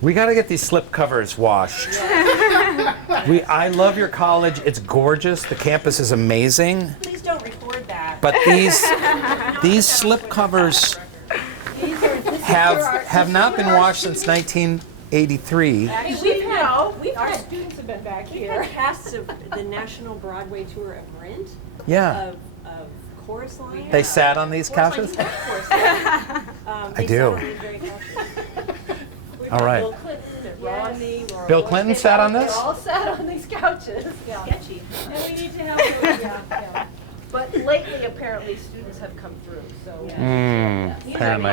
We got to get these slip covers washed. I love your college. It's gorgeous. The campus is amazing. Please don't record that. But these slip covers have not been washed since 1983. Actually, Our students have been back we've here. had casts of the National Broadway tour of Rent, Yeah. of Chorus Line. They sat on these couches? Chorus Line. I do. Sat on these very couches. We've All got right. Bill Clinton and Romney. Laura Bill Bush. Clinton sat on this? They all sat on these couches. Yeah. Sketchy. And we need to help them. Yeah. But lately, apparently, students have come through, so. Apparently.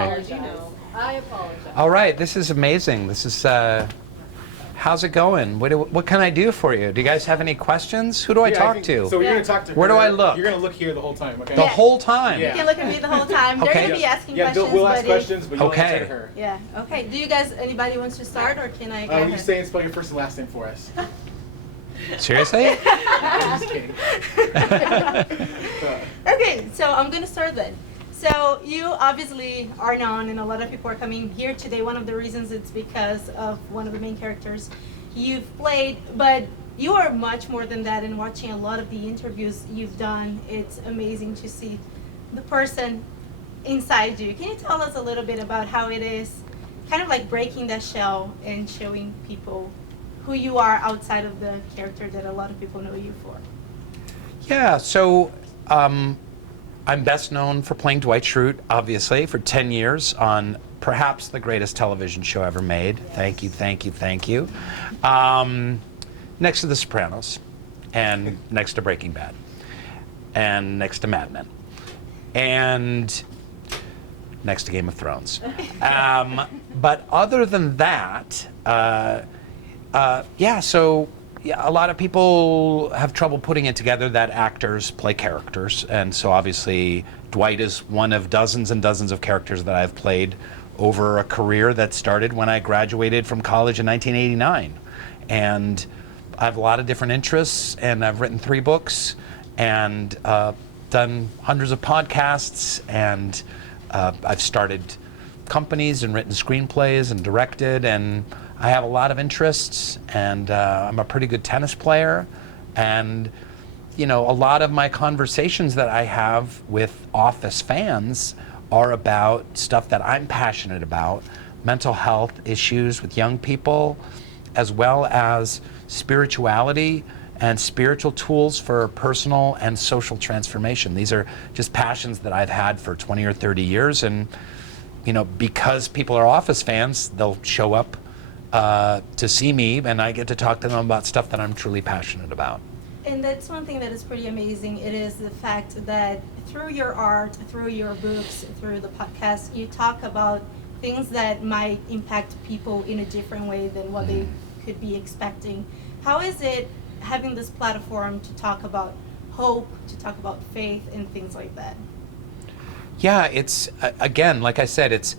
I apologize. All right, this is amazing. This is, how's it going? What can I do for you? Do you guys have any questions? Who do I talk to? So you're going to talk to her. Where do I look? You're going to look here the whole time, okay? The whole time? Yeah. You can look at me the whole time. They're Okay. going to be asking Yeah, questions. we'll ask but questions, but you'll Okay. answer to her. Yeah. Okay. Do you guys, anybody wants to start, or can I go You ahead? say and spell your first and last name for us. Seriously? I'm just kidding. Okay, so I'm gonna start then. So you obviously are known, and a lot of people are coming here today. One of the reasons it's because of one of the main characters you've played, but you are much more than that. And watching a lot of the interviews you've done, it's amazing to see the person inside you. Can you tell us a little bit about how it is, kind of like breaking that shell and showing people who you are outside of the character that a lot of people know you for? Yeah, so I'm best known for playing Dwight Schrute, obviously, for 10 years on perhaps the greatest television show ever made. Yes. Thank you, thank you, thank you. Next to The Sopranos, and next to Breaking Bad, and next to Mad Men, and next to Game of Thrones. But other than that, a lot of people have trouble putting it together that actors play characters, and so obviously Dwight is one of dozens and dozens of characters that I've played over a career that started when I graduated from college in 1989. And I have a lot of different interests, and I've written 3 books, and done hundreds of podcasts, and I've started companies and written screenplays and directed, and I have a lot of interests, and I'm a pretty good tennis player, and a lot of my conversations that I have with Office fans are about stuff that I'm passionate about, mental health issues with young people, as well as spirituality and spiritual tools for personal and social transformation. These are just passions that I've had for 20 or 30 years, and because people are Office fans, they'll show up to see me, and I get to talk to them about stuff that I'm truly passionate about. And that's one thing that is pretty amazing. It is the fact that through your art, through your books, through the podcast, you talk about things that might impact people in a different way than what they could be expecting. How is it having this platform to talk about hope, to talk about faith, and things like that? Yeah, it's, again, like I said, it's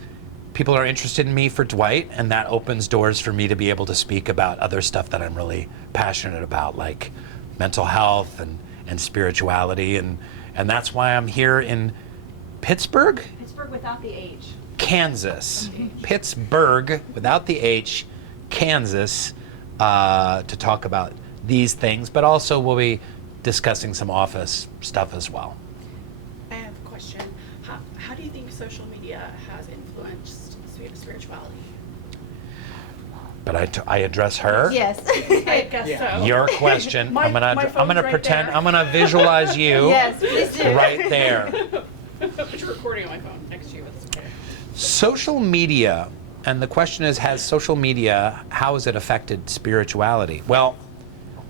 people are interested in me for Dwight, and that opens doors for me to be able to speak about other stuff that I'm really passionate about, like mental health and spirituality, and that's why I'm here in Pittsburgh? Pittsburgh without the H. Kansas. Pittsburgh, without the H, Kansas, to talk about these things, but also we'll be discussing some Office stuff as well. I have a question. How do you think social media has influenced spirituality? But I address her. Yes. I guess so. Your question. My I'm gonna phone's right pretend. there. I'm gonna visualize you. Yes, please do. Right there. But you're recording on my phone next to you, but it's okay. Social media, and the question is, has social media, how has it affected spirituality? Well,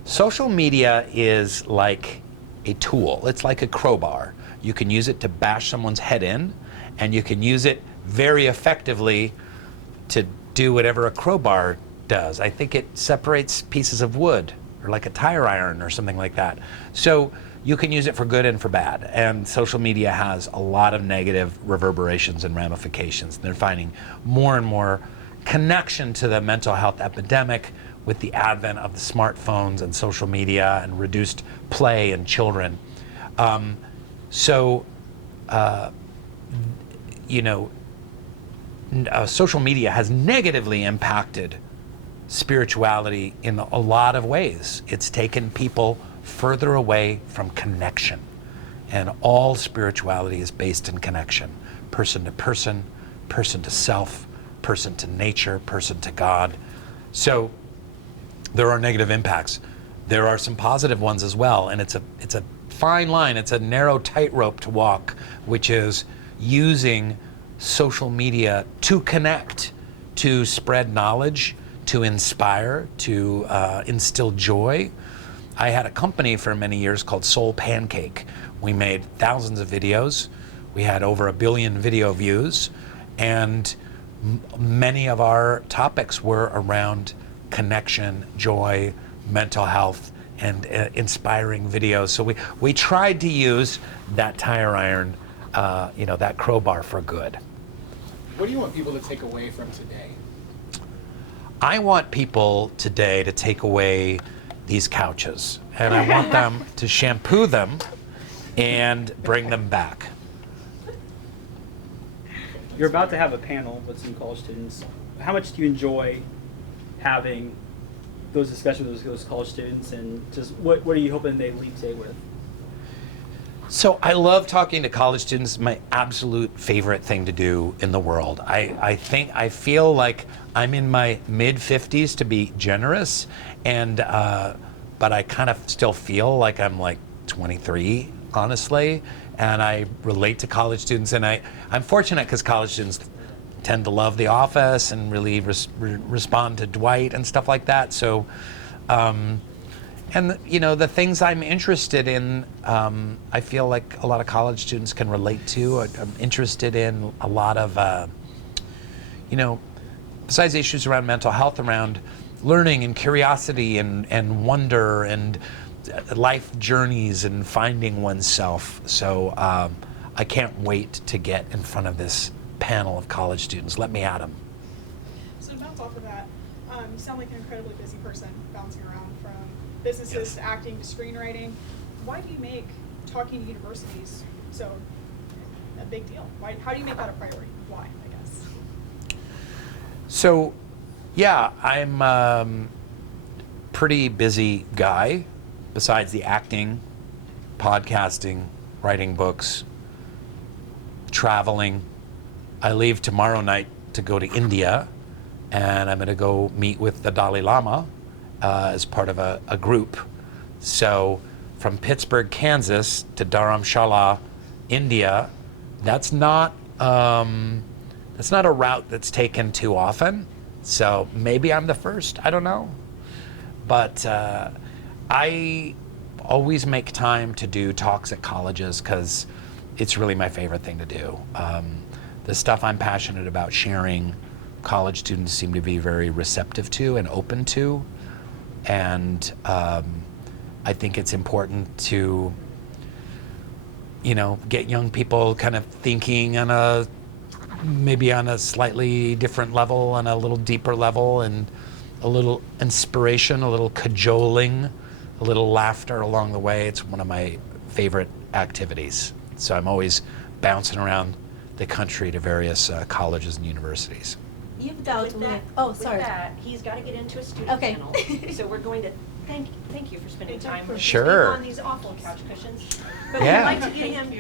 social media is like a tool. It's like a crowbar. You can use it to bash someone's head in, and you can use it very effectively to do whatever a crowbar does. I think it separates pieces of wood, or like a tire iron or something like that. So you can use it for good and for bad. And social media has a lot of negative reverberations and ramifications. They're finding more and more connection to the mental health epidemic with the advent of the smartphones and social media and reduced play in children. social media has negatively impacted spirituality in a lot of ways. It's taken people further away from connection. And all spirituality is based in connection. Person to person, person to self, person to nature, person to God. So there are negative impacts. There are some positive ones as well. And it's a fine line. It's a narrow tightrope to walk, which is using social media to connect, to spread knowledge, to inspire, to instill joy. I had a company for many years called Soul Pancake. We made thousands of videos. We had over 1 billion video views, and many of our topics were around connection, joy, mental health, and inspiring videos. So we tried to use that tire iron, that crowbar for good. What do you want people to take away from today? I want people today to take away these couches, and I want them to shampoo them and bring them back. You're about to have a panel with some college students. How much do you enjoy having those discussions with those college students, and just what are you hoping they leave today with? So I love talking to college students. It's my absolute favorite thing to do in the world. I feel like I'm in my mid-50s, to be generous, and but I kind of still feel like I'm like 23, honestly, and I relate to college students, and I'm fortunate because college students tend to love The Office and really respond to Dwight and stuff like that. So, and the things I'm interested in, I feel like a lot of college students can relate to. I'm interested in a lot of, besides issues around mental health, around learning and curiosity and wonder and life journeys and finding oneself. So I can't wait to get in front of this panel of college students. Let me at them. So to bounce off of that, you sound like an incredibly busy person, bouncing around from businesses to acting to screenwriting. Why do you make talking to universities so a big deal? How do you make that a priority? Why, I guess? So, yeah, I'm a pretty busy guy. Besides the acting, podcasting, writing books, traveling. I leave tomorrow night to go to India, and I'm going to go meet with the Dalai Lama as part of a group. So from Pittsburgh, Kansas to Dharamshala, India, that's not a route that's taken too often. So maybe I'm the first, I don't know. But I always make time to do talks at colleges because it's really my favorite thing to do. The stuff I'm passionate about sharing, college students seem to be very receptive to and open to. And I think it's important to, get young people kind of thinking maybe on a slightly different level, on a little deeper level, and a little inspiration, a little cajoling, a little laughter along the way. It's one of my favorite activities. So I'm always bouncing around the country to various colleges and universities. You've dealt With that, oh, sorry. With that, he's got to get into a student Okay. panel. So we're going to thank you for spending time with us Sure. on these awful couch cushions. But Yeah. we'd like to get him